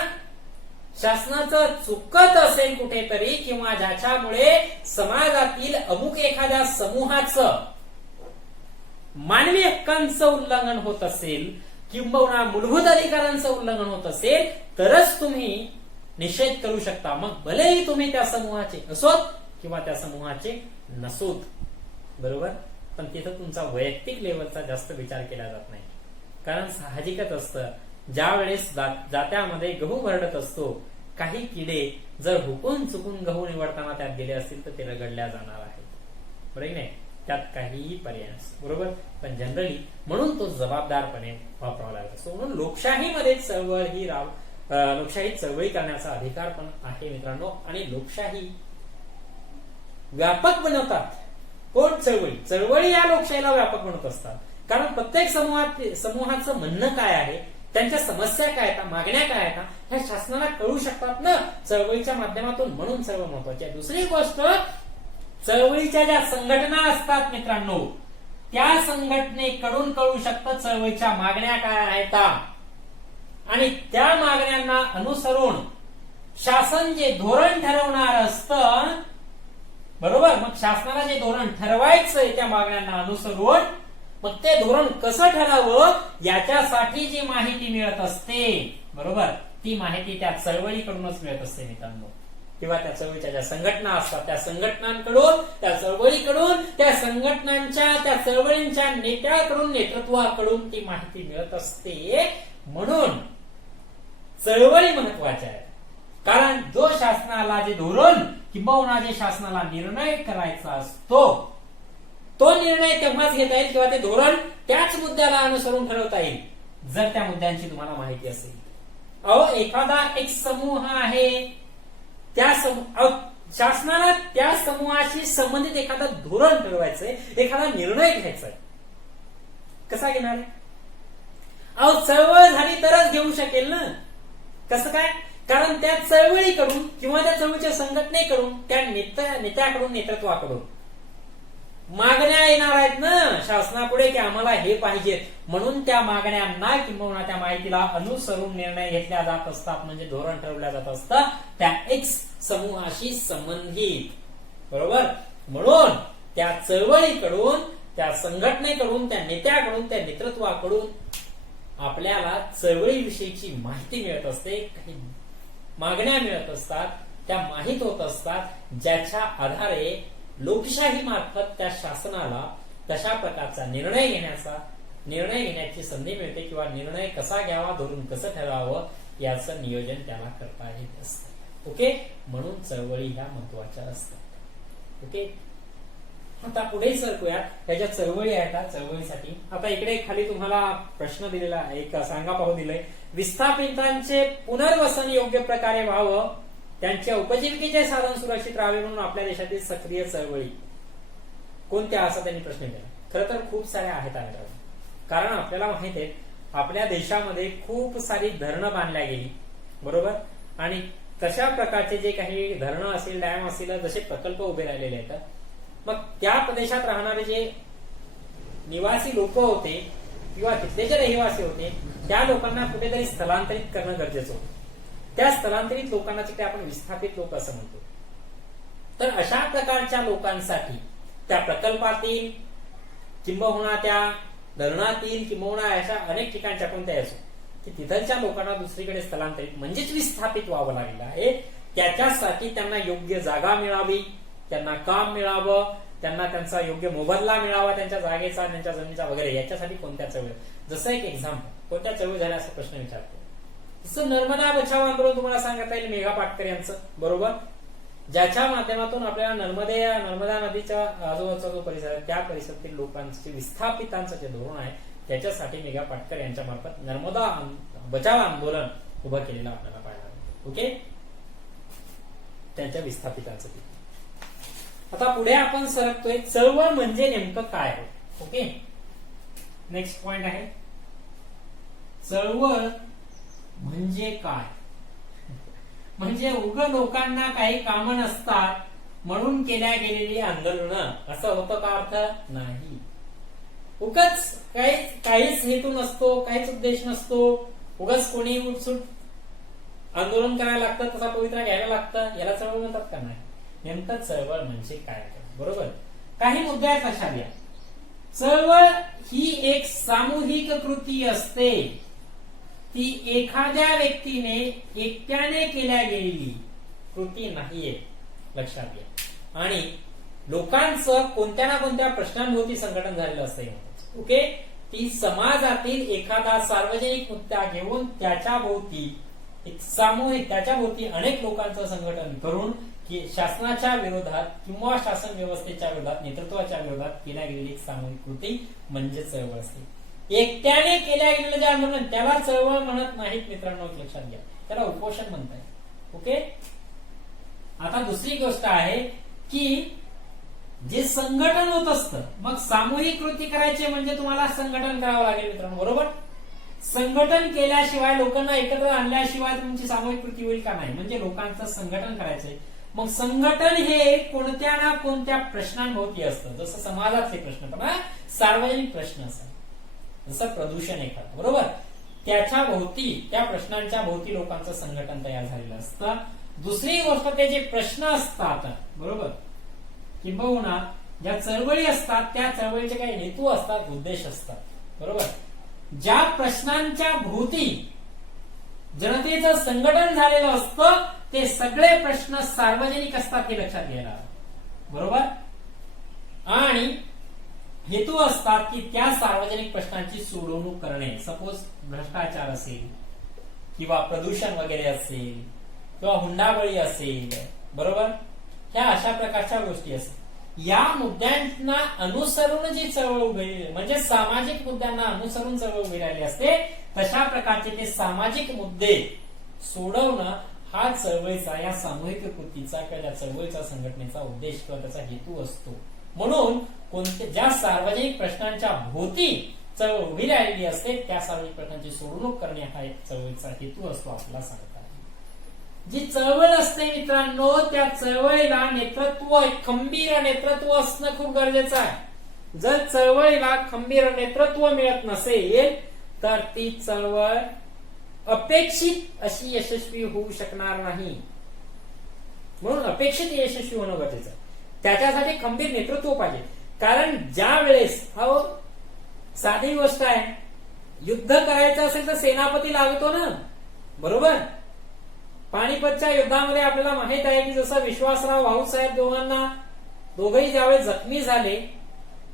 शासनाचं चुकत असेल कुठेतरी किंवा ज्याच्यामुळे समाजातील अमुक एखाद्या समूहाचं मानवी हक्कांचं उल्लंघन होत असेल किंवा मूलभूत अधिकारांचं उल्लंघन होत असेल तरच तुम्ही निषेध करू शकता. मग भलेही तुम्ही त्या समूहाचे असोत किंवा त्या समूहाचे नसोत, बरोबर. पण तिथं तुमचा वैयक्तिक लेवलचा जास्त विचार केला जात नाही. कारण साहजिकच असतं, ज्या वेळेस जात्यामध्ये गहू भरडत असतो, काही किडे जर हुकून चुकून गहू निवडताना त्यात गेले असतील तर ते रगडल्या जाणार आहेत, बरोबर नाही. त्यात काहीही पर्याय नसतो, बरोबर. पण जनरली म्हणून तो जबाबदारपणे वापरावा लागत असतो. म्हणून लोकशाहीमध्ये लोकशाही चळवळी करण्याचा अधिकार पण आहे मित्रांनो. आणि लोकशाही व्यापक बनवतात कोण? चळवळी या लोकशाहीला व्यापक बनवत असतात. कारण प्रत्येक समूहाचं म्हणणं काय आहे, त्यांच्या समस्या काय आहेत, मागण्या काय आहेत, ह्या शासनाला कळू शकतात ना चळवळीच्या माध्यमातून. म्हणून चळवळ महत्वाची आहे. दुसरी गोष्ट, चळवळीच्या ज्या संघटना असतात मित्रांनो, त्या संघटनेकडून कळू शकतं चळवळीच्या मागण्या काय आहेत, आणि त्या मागण्यांना अनुसरून शासन जे धोरण ठरवणार असतं, बरोबर. मग शासनाला जे धोरण ठरवायचंय त्या मागण्यांना अनुसरून मग ते धोरण कसं ठरावं याच्यासाठी जी माहिती मिळत असते, बरोबर, ती माहिती त्या चळवळीकडूनच मिळत असते मित्रांनो. किंवा त्या चळवळीच्या ज्या संघटना असतात त्या संघटनांकडून, त्या चळवळीकडून, त्या संघटनांच्या, त्या चळवळींच्या नेत्याकडून, नेतृत्वाकडून ती माहिती मिळत असते. म्हणून चळवळी महत्वाच्या आहे. कारण जो शासनाला जे धोरण किंबहुना जे शासनाला निर्णय करायचा असतो तो निर्णय तेव्हाच घेता येईल किंवा ते धोरण त्याच मुद्द्याला अनुसरून ठरवता येईल जर त्या मुद्द्यांची तुम्हाला माहिती असेल. एखादा एक समूह आहे, त्या शासनाला त्या समूहाशी संबंधित एखादा धोरण ठरवायचंय, एखादा निर्णय घ्यायचाय. कसा घेणार आहे? चळवळ झाली तरच घेऊ शकेल ना. कसं काय? कारण त्या चळवळीकडून किंवा त्या चळवळीच्या संघटनेकडून, त्या नेत्याकडून, नेतृत्वाकडून मागण्या येणार आहेत ना शासनापुढे की आम्हाला हे पाहिजे. म्हणून त्या मागण्यांना किंवा त्या माहितीला अनुसरून निर्णय घेतल्या जात असतात, म्हणजे धोरण ठरवल्या जात असतं त्या एक्स समूहाशी संबंधित, बरोबर. म्हणून त्या चळवळीकडून, त्या संघटनेकडून, त्या नेत्याकडून, त्या नेतृत्वाकडून आपल्याला चळवळीविषयीची माहिती मिळत असते, काही मागण्या मिळत असतात, त्या माहित होत असतात, ज्याच्या आधारे लोकशाही मार्फत त्या शासनाला तशा प्रकारचा निर्णय घेण्याची संधी मिळते किंवा निर्णय कसा घ्यावा, धोरण कसं ठरवावं याचं नियोजन त्याला करता येत असतं. ओके. म्हणून चळवळी ह्या महत्वाच्या असतात. ओके. आता पुढे सरकूया. ह्या चळवळी आहेत चळवळीसाठी आता इकडे खाली तुम्हाला प्रश्न दिलेला आहे, एक सांगा पाहू दिलंय. विस्थापितांचे पुनर्वसन योग्य प्रकारे व्हावं, त्यांच्या उपजीविकेचे साधन सुरक्षित राहावे म्हणून आपल्या देशातील सक्रिय चळवळी कोणत्या असा त्यांनी प्रश्न केला. खरं तर खूप साऱ्या आहेत मित्रांनो. कारण आपल्याला माहित आहे आपल्या देशामध्ये खूप सारी धरणं बांधल्या गेली, बरोबर. आणि तशा प्रकारचे जे काही धरणं असेल, डॅम असेल, जसे प्रकल्प उभे राहिलेले आहेत, मग त्या प्रदेशात राहणारे जे निवासी लोक होते किंवा तिथले जे रहिवासी होते त्या लोकांना कुठेतरी स्थलांतरित करणं गरजेचं होतं. त्या स्थलांतरित लोकांना जिथे आपण विस्थापित लोक असं म्हणतो. तर अशा प्रकारच्या लोकांसाठी त्या प्रकल्पातील किंबहुना त्या धरणातील किंबहुना अशा अनेक ठिकाणच्या कोणत्या असो की तिथलच्या लोकांना दुसरीकडे स्थलांतरित म्हणजेच विस्थापित व्हावं लागलेलं आहे. त्याच्यासाठी त्यांना योग्य जागा मिळावी, त्यांना काम मिळावं, त्यांना त्यांचा योग्य मोबदला मिळावा, त्यांच्या जागेचा, त्यांच्या जमिनीचा वगैरे. याच्यासाठी कोणत्या चळवळी, जसं एक एक्झाम्पल, कोणत्या चळवळी झाल्या असा प्रश्न विचारतो. जसं नर्मदा बचाव आंदोलन तुम्हाला सांगता येईल मेघा पाटकर यांचं, बरोबर. ज्याच्या माध्यमातून आपल्याला नर्मदा नदीच्या आजूबाजूचा जो परिसर आहे त्या परिसरातील लोकांचे, विस्थापितांचं जे धोरण आहे त्याच्यासाठी मेघा पाटकर यांच्या मार्फत नर्मदा बचाव आंदोलन उभं केलेलं आपल्याला पाहायला मिळतं. ओके. त्यांच्या विस्थापितांचं. आता पुढे आपण सरकतोय, चळवळ म्हणजे नेमकं काय आहे. ओके. नेक्स्ट पॉइंट आहे चळवळ म्हणजे काय. म्हणजे उग लोकांना काही कामं नसतात म्हणून केल्या गेलेली आंदोलनं, असं होतं का अर्थ? नाही. उगाच काहीच हेतू नसतो, काहीच उद्देश नसतो, उगाच कोणी उठसूट आंदोलन करायला लागतं, तसा पवित्रा घ्यायला लागतं, याला चळवळ म्हणतात का? नाही. नेमकं चळवळ म्हणजे काय, बरोबर. काही मुद्दे आहेत अशा द्या. चळवळ ही एक सामूहिक कृती असते, ती एखाद्या व्यक्तीने एकट्याने केल्या गेलेली कृती नाहीये, लक्षात घ्या. आणि लोकांचं कोणत्या ना कोणत्या प्रश्नांभोवती संघटन झालेलं असतं. ओके. ती समाजातील एखादा सार्वजनिक मुद्दा घेऊन त्याच्या भोवती एक सामूहिक, त्याच्या भोवती अनेक लोकांचं संघटन करून की शासनाच्या विरोधात किंवा शासन व्यवस्थेच्या विरोधात, नेतृत्वाच्या विरोधात केल्या गेलेली एक सामूहिक कृती म्हणजे चळवळ असते. एकट्याने केल्या गेलेलं जे आंदोलन त्याला चळवळ म्हणत नाहीत मित्रांनो, लक्षात घ्या, त्याला उपोषण म्हणतात. ओके. आता दुसरी गोष्ट आहे की जे संघटन होत असतं, मग सामूहिक कृती करायची म्हणजे तुम्हाला संघटन करावं लागेल मित्रांनो, बरोबर. संघटन केल्याशिवाय, लोकांना एकत्र आणल्याशिवाय तुमची सामूहिक कृती होईल का? नाही. म्हणजे लोकांचं संघटन करायचंय. मग संघटन हे कोणत्या ना कोणत्या प्रश्नांभोवती असतं, जसं समाजातले प्रश्न, पण सार्वजनिक प्रश्न असतात, जसं प्रदूषण एखादं, बरोबर. त्याच्या भोवती, त्या प्रश्नांच्या भोवती लोकांचं संघटन तयार झालेलं असतं. दुसरी गोष्ट, ते जे प्रश्न असतात, बरोबर, किंबहुना ज्या चळवळी असतात त्या चळवळीचे काही हेतू असतात, उद्देश असतात, बरोबर. ज्या प्रश्नांच्या भोवती जनतेचं संघटन झालेलं असतं ते सगळे प्रश्न सार्वजनिक असतात, हे लक्षात घ्यायला, बरोबर. आणि हेतू असतात की त्या सार्वजनिक प्रश्नांची सोडवणूक करणे. सपोज भ्रष्टाचार असेल किंवा प्रदूषण वगैरे असेल किंवा हुंडाबळी असेल, बरोबर, ह्या अशा प्रकारच्या गोष्टी असतात. या मुद्द्यांना अनुसरून जी चळवळ उभी, म्हणजे सामाजिक मुद्द्यांना अनुसरून चळवळ उभी राहिली असते, तशा प्रकारचे ते सामाजिक मुद्दे सोडवणं हा चळवळीचा, या सामूहिक कृतीचा किंवा त्या चळवळीचा, संघटनेचा उद्देश किंवा त्याचा हेतू असतो. म्हणून ज्या सार्वजनिक प्रश्नांच्या भोवती चळवळ उभी राहिलेली असते त्या सार्वजनिक प्रश्नांची सोडवणूक करणे हा एक चळवळीचा हेतू असतो, आपल्याला सांगतात. जी चळवळ असते मित्रांनो, त्या चळवळीला नेतृत्व, खंबीर नेतृत्व असणं खूप गरजेचं आहे. जर चळवळीला खंबीर नेतृत्व मिळत नसेल तर ती चळवळ अपेक्षित अशी यशस्वी होऊ शकणार नाही. म्हणून अपेक्षित यशस्वी होणं गरजेचं आहे. त्याच्यासाठी खंबीर नेतृत्व पाहिजे. कारण ज्या वेळेस, साधी गोष्ट आहे, युद्ध करायचं असेल तर सेनापती लागतो ना, बरोबर. पानिपतच्या युद्धामध्ये आपल्याला माहित आहे की जसं विश्वासराव भाऊसाहेब दोघंही ज्यावेळेस जखमी झाले,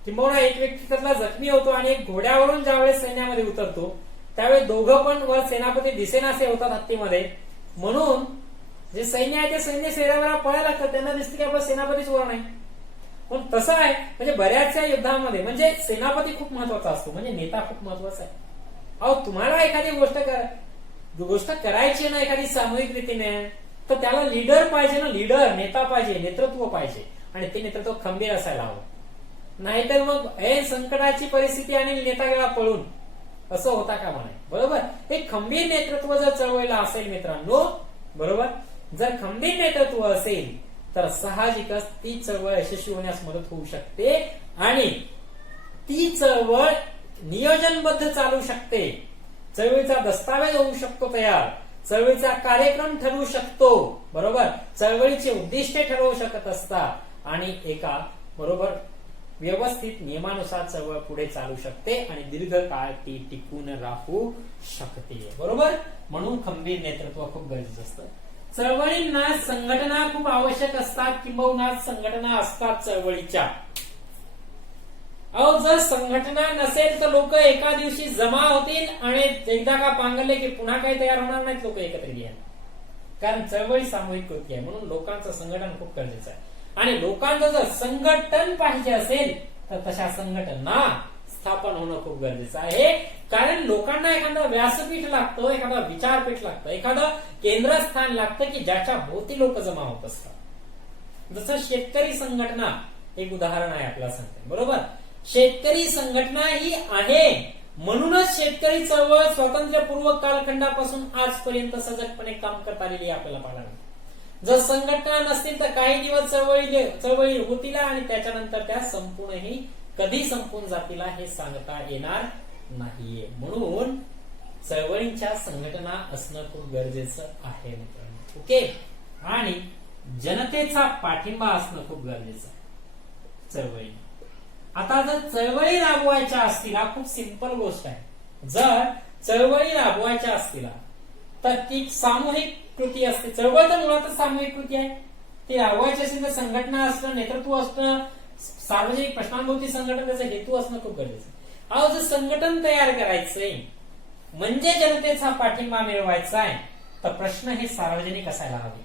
किंबहुना एक व्यक्ती त्यातला जखमी होतो आणि एक घोड्यावरून ज्यावेळेस सैन्यामध्ये उतरतो त्यावेळेस दोघं पण वर सेनापती दिसेनासे होतात हत्तीमध्ये. म्हणून जे सैन्य आहे ते सैन्य शहरावर पळायला लागतात, त्यांना दिसते की आपला सेनापतीच वर नाही. पण तसं आहे, म्हणजे बऱ्याचशा युद्धामध्ये म्हणजे सेनापती खूप महत्वाचा असतो, म्हणजे नेता खूप महत्वाचा आहे. तुम्हाला एखादी गोष्ट करायची ना एखादी सामूहिक रीतीने, तर त्याला लीडर पाहिजे ना, लीडर, नेता पाहिजे, नेतृत्व पाहिजे, आणि ते नेतृत्व खंबीर असायला हवं. नाहीतर मग संकटाची परिस्थिती आणि नेता गेला पळून, असं होता का म्हणे, बरोबर. हे खंबीर नेतृत्व जर चळवळीला असेल मित्रांनो, बरोबर, जर खंबीर नेतृत्व असेल तर साहजिकच ती चळवळ यशस्वी होण्यास मदत होऊ शकते आणि ती चळवळ नियोजनबद्ध चालू शकते. चळवळीचा दस्तावेज होऊ शकतो तयार, चळवळीचा कार्यक्रम ठरवू शकतो, बरोबर, चळवळीचे उद्दिष्टे ठरवू शकत असतात आणि एका, बरोबर, व्यवस्थित नियमानुसार चळवळ पुढे चालू शकते आणि दीर्घकाळ ती टिकून राहू शकते, बरोबर. म्हणून खंबीर नेतृत्व खूप गरजेचं असतं. चळवळींना संघटना खूप आवश्यक असतात, किंबहुना संघटना असतात चळवळीच्या. जर संघटना नसेल तर लोक एका दिवशी जमा होतील आणि एकदा का पांगरले की पुन्हा काही तयार होणार नाहीत लोक एकत्र घ्या. कारण चळवळी सामूहिक कृती आहे, म्हणून लोकांचं संघटन खूप गरजेचं आहे. आणि लोकांचं जर संघटन पाहिजे असेल तर तशा संघटना स्थापन होणं खूप गरजेचं आहे. कारण लोकांना एखादं व्यासपीठ लागतं, एखादं विचारपीठ लागतं, एखादं केंद्रस्थान लागतं की ज्याच्या भोवती लोक जमा होत असतात. जसं शेतकरी संघटना एक उदाहरण आहे आपल्याला सांगते, बरोबर. शेतकरी संघटना ही आहे म्हणूनच शेतकरी चळवळ स्वातंत्र्यपूर्व कालखंडापासून आजपर्यंत सजगपणे काम करत आलेली आपल्याला पाहायला मिळते. जर संघटना नसतील तर काही दिवस चळवळी होतील आणि त्याच्यानंतर त्या संपूर्णही कधी संपून जातील हे सांगता येणार नाहीये. म्हणून चळवळींच्या संघटना असणं खूप गरजेचं आहे मित्रांनो. ओके. आणि जनतेचा पाठिंबा असणं खूप गरजेचं आहे चळवळी. आता जर चळवळी राबवायच्या असतील, खूप सिंपल गोष्ट आहे, जर चळवळी राबवायच्या असतील तर ती सामूहिक कृती असते. चळवळ तर मुळातच सामूहिक कृती आहे. ती राबवायची असेल तर संघटना असणं, नेतृत्व असणं, सार्वजनिक प्रश्नांभोवती संघटन, त्याचा हेतू असणं खूप गरजेचं आहे. जर संघटन तयार करायचंय म्हणजे जनतेचा पाठिंबा मिळवायचा आहे तर प्रश्न हे सार्वजनिक असायला हवे.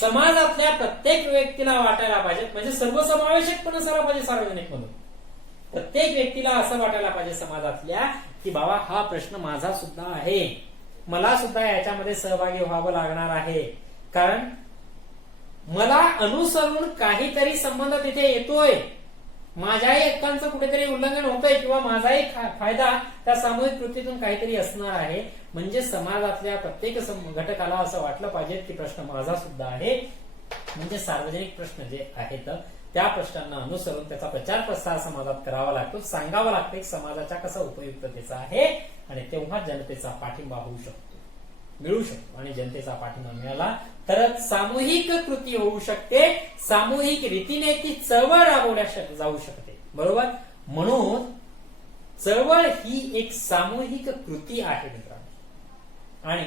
समाजातल्या प्रत्येक व्यक्तीला वाटायला पाहिजे, म्हणजे सर्वसमावेशक पण असायला पाहिजे सार्वजनिक म्हणून. प्रत्येक व्यक्तीला असं वाटायला पाहिजे समाजातल्या की बाबा हा प्रश्न माझा सुद्धा आहे, मला सुद्धा याच्यामध्ये सहभागी व्हावं लागणार आहे, कारण मला अनुसरून काहीतरी संबंध तिथे येतोय, माझ्याही हक्कांचं कुठेतरी उल्लंघन होतंय किंवा माझाही फायदा त्या सामूहिक कृतीतून काहीतरी असणार आहे. म्हणजे समाजातल्या प्रत्येक घटकाला असं वाटलं पाहिजे की प्रश्न माझा सुद्धा आहे. म्हणजे सार्वजनिक प्रश्न जे आहेत त्या प्रश्नांना अनुसरून त्याचा प्रचार प्रसार समाजात करावा लागतो, सांगावा लागतो समाजाच्या कसा उपयुक्ततेचा आहे, आणि तेव्हा जनतेचा पाठिंबा होऊ शकतो, मिळू शकतो. आणि जनतेचा पाठिंबा मिळाला तरच सामूहिक कृती होऊ शकते, सामूहिक रीतीने ती चळवळ राबवल्या जाऊ शकते. बरोबर. म्हणून चळवळ ही एक सामूहिक कृती आहे मित्रांनो, आणि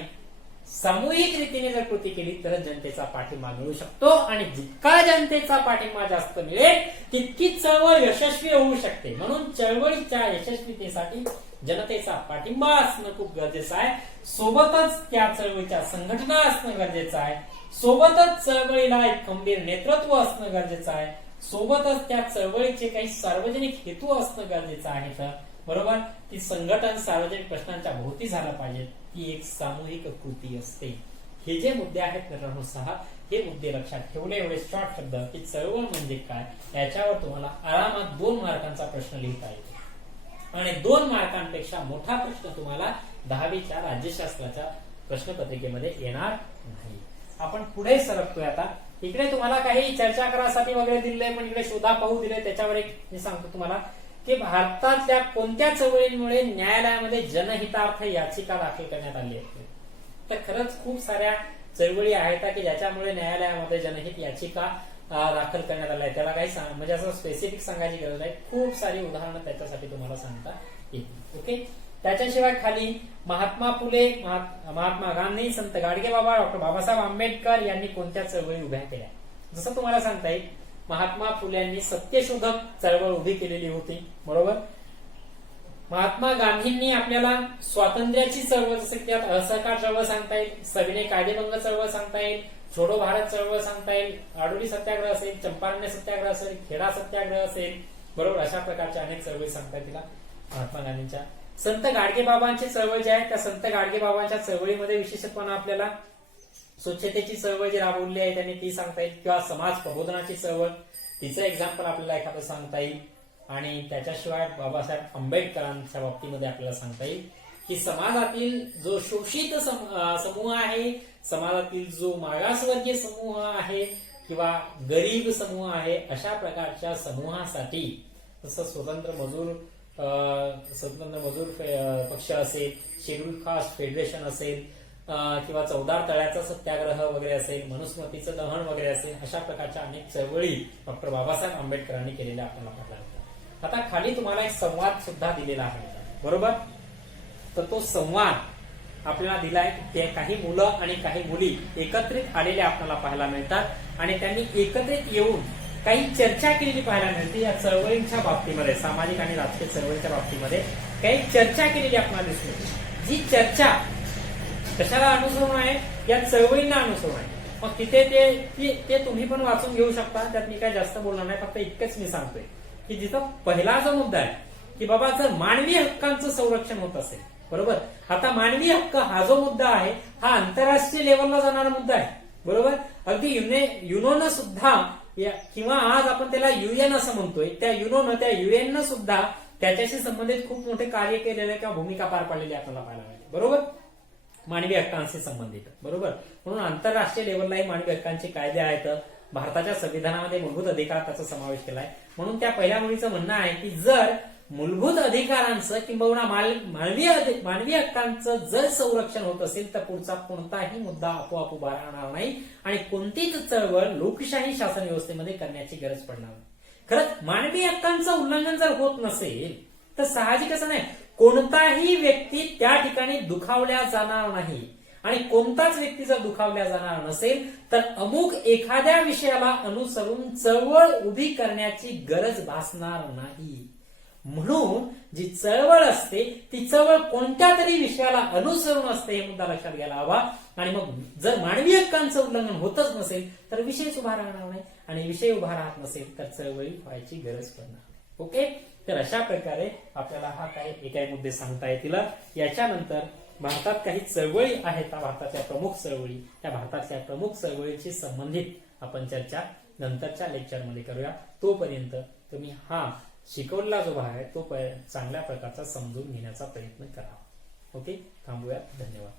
सामूहिक रीतीने जर कृती केली तर जनतेचा पाठिंबा मिळू शकतो, आणि जितका जनतेचा पाठिंबा जास्त मिळेल तितकी चळवळ यशस्वी होऊ शकते. म्हणून चळवळीच्या यशस्वीतेसाठी जनतेचा पाठिंबा असणं खूप गरजेचं आहे, सोबतच त्या चळवळीच्या संघटना असणं गरजेचं आहे, सोबतच चळवळीला एक खंबीर नेतृत्व असणं गरजेचं आहे, सोबतच त्या चळवळीचे काही सार्वजनिक हेतू असणं गरजेचं आहे. बरोबर. ती संघटन सार्वजनिक प्रश्नांच्या भोवती झालं पाहिजे, ती एक सामूहिक कृती असते. हे जे मुद्दे आहेत मित्रांनो 6, हे मुद्दे लक्षात ठेवले. एवढे शॉर्ट शब्द की चळवळ म्हणजे काय याच्यावर तुम्हाला आरामात 2 मार्कांचा प्रश्न लिहिता येतो, आणि 2 मार्कांपेक्षा मोठा प्रश्न तुम्हाला 10वीच्या राज्यशास्त्राच्या प्रश्नपत्रिकेमध्ये येणार नाही. आपण पुढे सरकतोय आता. इकडे तुम्हाला काही चर्चा करासाठी वगैरे दिलंय, पण इकडे शोधा पाहू दिले. त्याच्यावर एक मी सांगतो तुम्हाला की भारतातल्या कोणत्या चळवळींमुळे न्यायालयामध्ये जनहितार्थ याचिका दाखल करण्यात आली आहे. तर खरंच खूप साऱ्या चळवळी आहेत की ज्याच्यामुळे न्यायालयामध्ये जनहित याचिका दाखल करण्यात आल्या आहे. त्याला काही म्हणजे असं स्पेसिफिक सांगायची गरज नाही, खूप सारी उदाहरणं त्याच्यासाठी तुम्हाला सांगता येतील. ओके. त्याच्याशिवाय खाली महात्मा फुले, महात्मा गांधी, संत गाडगेबाबा, डॉक्टर बाबासाहेब आंबेडकर यांनी कोणत्या चळवळी उभ्या केल्या. जसं तुम्हाला सांगता येईल महात्मा फुल्यांनी सत्यशोधक चळवळ उभी केलेली होती. बरोबर. महात्मा गांधींनी आपल्याला स्वातंत्र्याची चळवळ, जसं की त्यात असहकार चळवळ सांगता येईल, सविनय कायदेभंग चळवळ सांगता येईल, छोडो भारत चळवळ सांगता येईल, आडोली सत्याग्रह असेल, चंपारण्य सत्याग्रह असेल, खेडा सत्याग्रह असेल. बरोबर. अशा प्रकारच्या अनेक चळवळी सांगता येतील महात्मा गांधींच्या. संत गाडगेबाबांची चळवळ जी आहे त्या संत गाडगेबाबांच्या चळवळीमध्ये विशेषपणे आपल्याला स्वच्छतेची चळवळ जी राबवली आहे त्यांनी ती सांगता येईल, किंवा समाज प्रबोधनाची चळवळ, तिचं एक्झाम्पल आपल्याला एखादं सांगता येईल. आणि त्याच्याशिवाय बाबासाहेब आंबेडकरांच्या बाबतीमध्ये आपल्याला सांगता येईल की समाजातील जो शोषित समूह आहे, समाजातील जो मागासवर्गीय समूह आहे किंवा गरीब समूह आहे, अशा प्रकारच्या समूहासाठी जसं स्वतंत्र मजूर पक्ष असेल, शेड्यूल कास्ट फेडरेशन असेल, किंवा 14 तळ्याचा सत्याग्रह वगैरे असेल, मनुस्मृतीचं दहन वगैरे असेल, अशा प्रकारच्या अनेक चळवळी डॉक्टर बाबासाहेब आंबेडकरांनी केलेल्या आपल्याला पाहायला मिळतात. आता खाली तुम्हाला एक संवाद सुद्धा दिलेला आहे. बरोबर. तर तो संवाद आपल्याला दिलाय. ते काही मुलं आणि काही मुली एकत्रित आलेल्या आपल्याला पाहायला मिळतात, आणि त्यांनी एकत्रित येऊन काही चर्चा केलेली पाहायला मिळते. या चळवळींच्या बाबतीमध्ये, सामाजिक आणि राजकीय चळवळीच्या बाबतीमध्ये काही चर्चा केलेली आपल्याला दिसते. जी चर्चा कशाला अनुसरून आहे, या चळवळींना अनुसरून आहे. मग तिथे ते तुम्ही पण वाचून घेऊ शकता, त्यात मी काय जास्त बोलणार नाही, फक्त इतकंच मी सांगतोय की जिथं पहिला जो मुद्दा आहे की बाबा जर मानवी हक्कांचं संरक्षण होत असेल. बरोबर. आता मानवी हक्क हा जो मुद्दा आहे हा आंतरराष्ट्रीय लेवलला जाणारा मुद्दा आहे. बरोबर. अगदी युनोनं सुद्धा, किंवा आज आपण त्याला UN असं म्हणतोय, त्या युनोनं, त्या UN सुद्धा त्याच्याशी संबंधित खूप मोठे कार्य केलेले किंवा भूमिका पार पाडलेली आपल्याला पाहायला मिळते. बरोबर. मानवी हक्कांशी संबंधित. बरोबर. म्हणून आंतरराष्ट्रीय लेवललाही मानवी हक्कांचे कायदे आहेत. भारताच्या संविधानामध्ये मूलभूत अधिकार त्याचा समावेश केलाय. म्हणून त्या पहिल्या मुलीचं म्हणणं आहे की जर मूलभूत अधिकारांचं किंवा मानवी हक्कांचं जर संरक्षण होत असेल तर पुढचा कोणताही मुद्दा आपोआप उभा राहणार नाही, आणि कोणतीच चळवळ लोकशाही शासन व्यवस्थेमध्ये करण्याची गरज पडणार नाही. खरंच मानवी हक्कांचं उल्लंघन जर होत नसेल तर साहजिक असं नाही, कोणताही व्यक्ती त्या ठिकाणी दुखावल्या जाणार नाही, आणि कोणताच व्यक्ती जर दुखावल्या जाणार नसेल तर अमुक एखाद्या विषयाला अनुसरून चळवळ उभी करण्याची गरज भासणार नाही. म्हणून जी चळवळ असते ती चळवळ कोणत्या तरी विषयाला अनुसरून असते, हे मुद्दा लक्षात घ्यायला हवा. आणि मग जर मानवी हक्कांचं उल्लंघन होतच नसेल तर विषयच उभा राहणार नाही, आणि विषय उभा राहत नसेल तर चळवळी व्हायची गरज पडणार नाही. ओके, तर अशा प्रकारे आपल्याला हा काही मुद्दे सांगता येतील. याच्यानंतर भारतात काही चळवळी आहेत, भारताच्या प्रमुख चळवळी, त्या भारताच्या प्रमुख चळवळीशी संबंधित आपण चर्चा नंतरच्या लेक्चरमध्ये करूया. तोपर्यंत तुम्ही हा शिकवलेला जो भाग आहे तो चांगल्या प्रकारचा समजून घेण्याचा प्रयत्न करा. ओके, थांबूया. धन्यवाद.